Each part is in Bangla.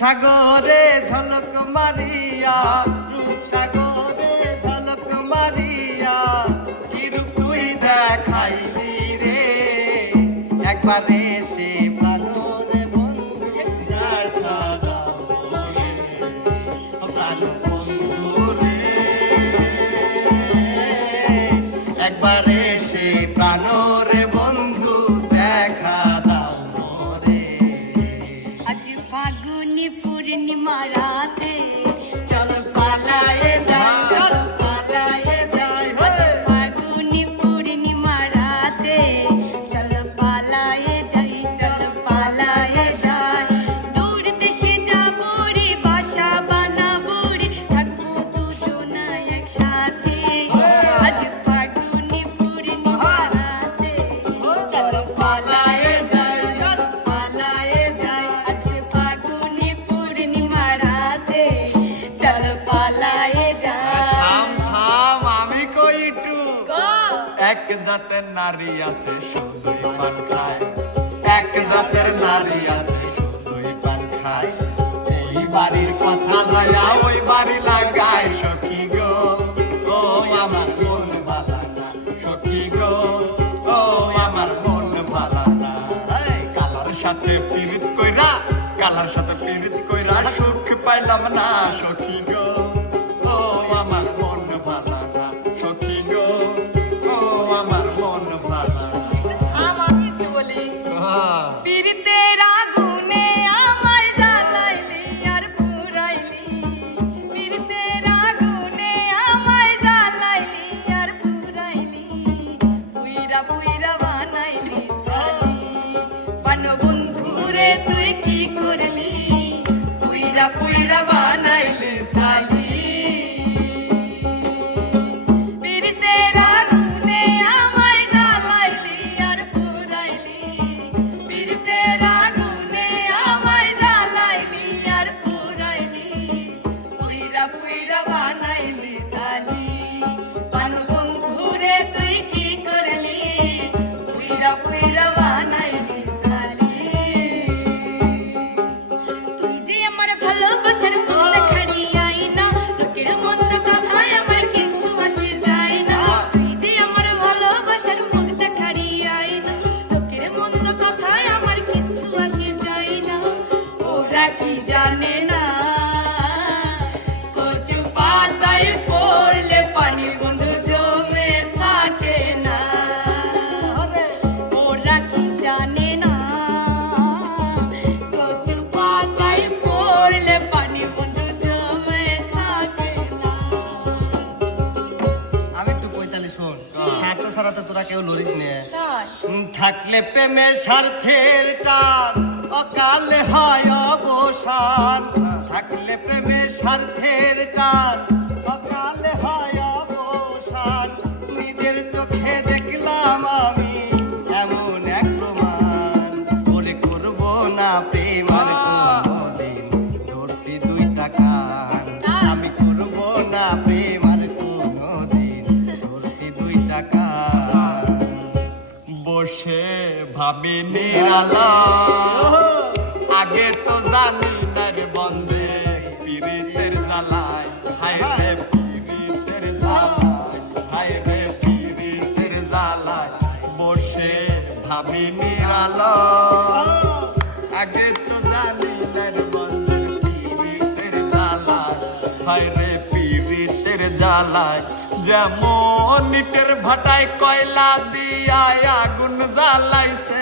সাগরে ঝলক মারিয়া, রূপ সাগরে ঝলক মারিয়া, কি রূপ তুই দেখাইলি রে? একবারে সে প্রাণন বন্ধু দেখা প্রাণ জাতের নারী আছে শুধুই পান খায়। এক জাতের নারী আছে শুধুই পান খায়। এই বাড়ির কথা যায়া ওই বাড়ি লাগায়, সখী গো। ও আমার মন বালা না গো। ও আমার মন বালা কালার সাথে পীড়িত কইরা, কালার সাথে পীড়িত কইরা সুখ পাইলাম না, সখী 比利 ছাড়া তো তোরা কেউ লড়িস নে। থাকলে প্রেমের স্বার্থের টান অকালে হয় অবসান। থাকলে প্রেমের স্বার্থের টান নিরালা আগে তো জানি না বন্ধে পিরিতের জ্বালায়। হায় রে পিরিতের জ্বালায়, হায় রে পিরিতের জ্বালায়। বসে ভাবি নিরালা আগে তো জানি না বন্ধে পিরিতের জ্বালায়। হায় রে পিরিতের জ্বালায়। যেমন ইটের ভাটায় কয়লা দিয়া আগুন জ্বালাইছে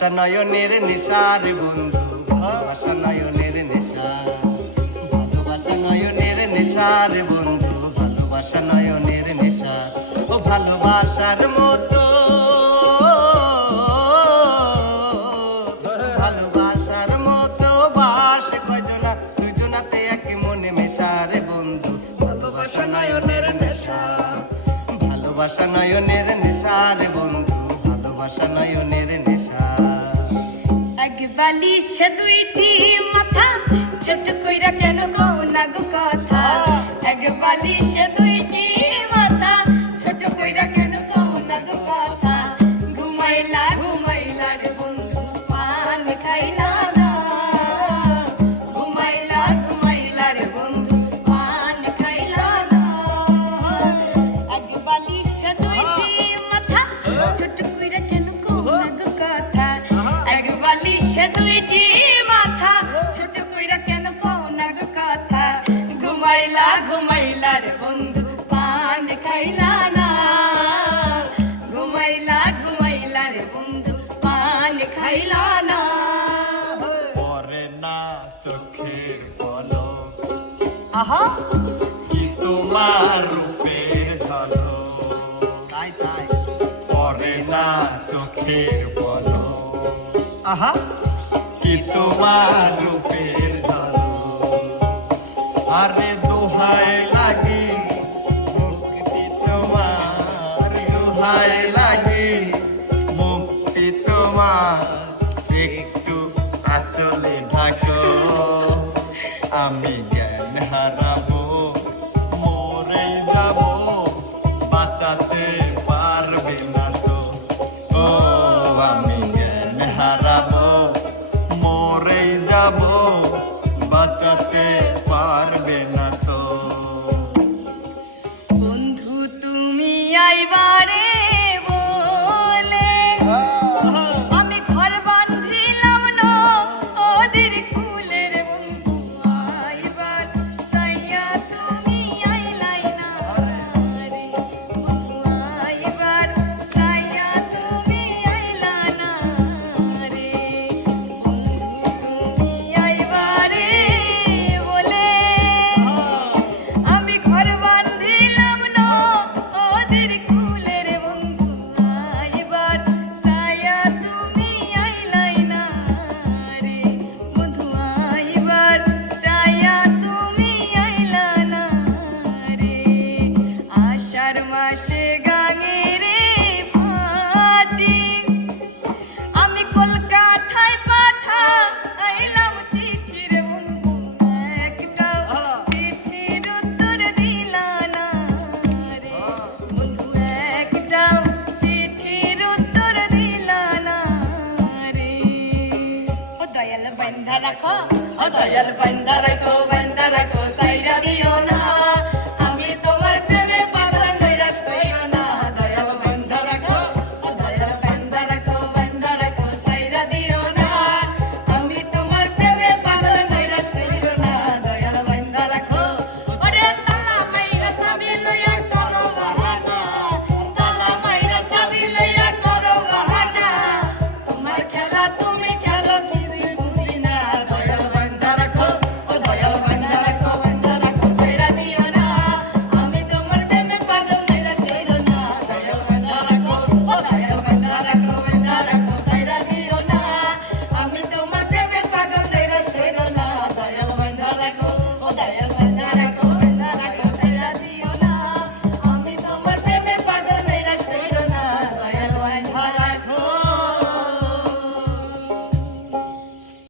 ভাষা নয়নের রে বন্ধু ভাষা রে নিশা ভালোবাসা নয়নের রে বন্ধু ভালোবাসা নয়নের নিশা ও ভালোবাসার মতো ভালোবাসার মতো বাস কজনা দুজনাতে এক মনে মেশারে বন্ধু ভালোবাসা নয়নের নেশা ভালোবাসা নয়নের নেশারে বন্ধু ভালোবাসা নয়নের নেশা বালিশ দুইটি মাথা ছোট কইরা কেন গো না কথা? এক বালিশ দুইটি মাথা চিঠি মাথা ছোট কইরা কেন কোনাগ কথা? ঘুমাইলা ঘুমাইলা রে বন্ধু পান খাইলা না। ঘুমাইলা ঘুমাইলা রে বন্ধু পান খাইলা না। পরে না চোখের পলক। আহা। কি তোমার রূপের ঝলক। তাই তাই। পরে না চোখের পলক। আহা। তোমার রূপের জানো আরে দোহায় লাগে, মুক্তি তোমার দোহায় লাগে, মুক্তি তোমার একটু আচলে ঢাকো। আমি এবারে দেখো ও দয়াল বাইন্দা রাখো বাইন্দা রাখো সাইরা দিও না।